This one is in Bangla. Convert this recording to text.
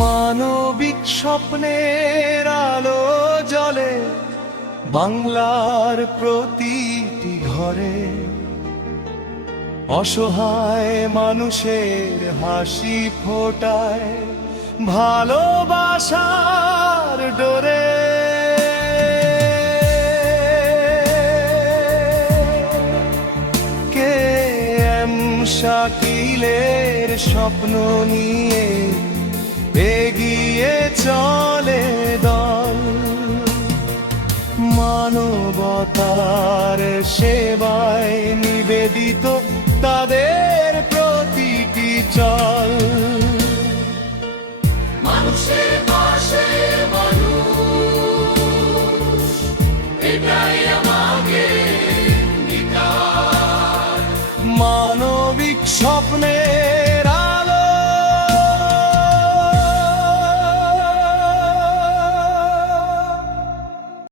মানবিক স্বপ্নের আলো জ্বলে বাংলার প্রতিটি ঘরে, অসহায় মানুষের হাসি ফোটায় ভালোবাসার ডোরে। কে এম শাকিলের স্বপ্ন নিয়ে এগিয়ে চলে দল, মানবতার সেবায় নিবেদিত তাদের প্রতিটি চল। মানুষের